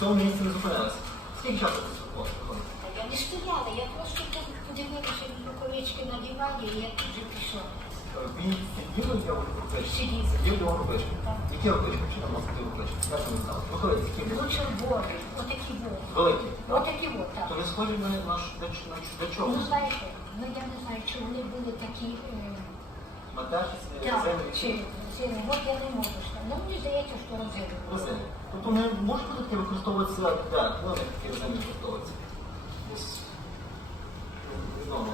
цьому місці не зупинилися. Скільки часу тут виходить? Я не стояла, я просто так подивилася, рукавички надіває, і я тут же пішла. Він сидів у нього рукавички? Сидів. Сидів у нього рукавички? Так. Які рукавички? Чи там носити рукавички? Як вони стали? Рукавички, які були? Лучше бори, отакі бори. Великі. Отакі от, так. То ви схожі на наш до, ч- на, ч- до чого? Ну, знаєте, ну я не знаю, чи вони були такі, е, так, резинові? чи сильні. От я не можу сказати. Ну, мені здається, що розили. Тобто не може таке використовуватися? Ну, як такі? Ну, відомо.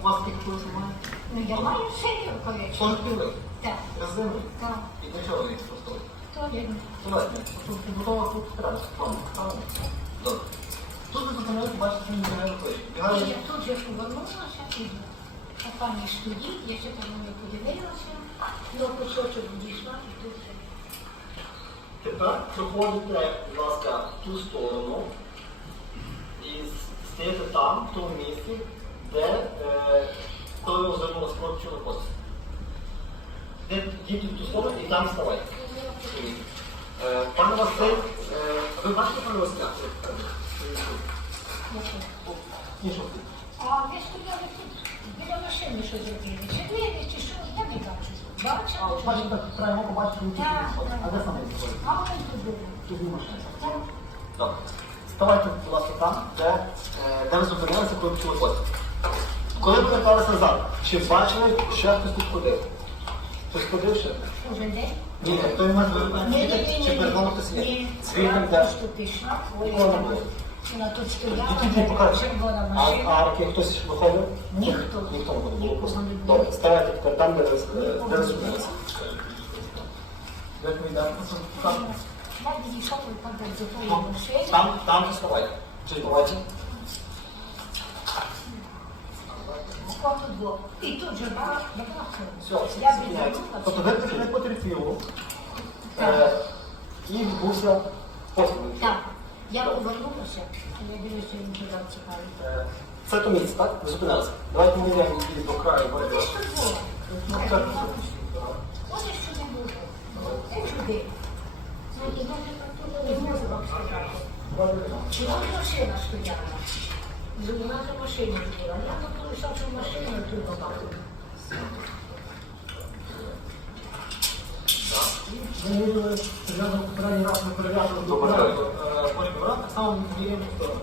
У вас такі колись немає? Ну, я маю сині рукавички. Схожі піли. Так, Резинові. так. І для чого ви їх використовуєте? То видно. Давайте. Тут побудова тут треба. Правильно. Добре. Тут ви зупиняєте, бачите, що не я тут же повернулася і а пані стоїть, я ще там не подивилася, ну кусочок дійшла і тут. Тепер проходите, будь ласка, ту сторону і стаєте там, в тому місці, де е, коли ви звернули спорт чого. Де дійте в ту сторону і там ставайте. Е, Пане Василь, е, ви бачите пане Василя? Іншу. А ви стояли тут, біля машини що зробили. Чи ви, чи що, я не бачу. Чи ні? Бачите, треба побачити, Так. А де саме відходить? А ви тут були. Тут в машині. Так. Добре. Ставайте, будь ласка, там, де, е, де ви зупинилися, коли почали ходити. Коли ви верталися назад, чи бачили, що хтось тут ходив? Хтось ходив ще? Уже день? Ні, ні, той момент ви Ні, ні, ні, чи ні. перед вами хтось є? Ні, вона де? просто пішла, ой, Нікого не було. Вона тут стояла, червона А, машина. а руки хтось виходив? Ніхто. Ніхто не було. Просто. не було. Добре, ставайте тепер там, де ви, е, де зупинилися. Як ви йдете? Там, Я відійшла виходить до тої машини. там, там вставайте. Чи. І тут же бах, Я зупиняється. Тобто ви прийшли потерпілу, е, і відбувся постріл. Так, я повернулася, я дивлюся, він туди цікавий. Е, Це то місце, так? Ви зупинилися. Давайте ми йдемо і до краю Вони боротьби. ж. Ну, це- Вони ж сюди. Це чуди. Ну, і вони тут не можу вам сказати. Чи вона машина стояла? За машину була. Я тут лишався в машині тут побачив. Ми серйозно попередній раз ми перев'язали до Добре. Порядку. Е, Боже, так само ми діємо в сторону.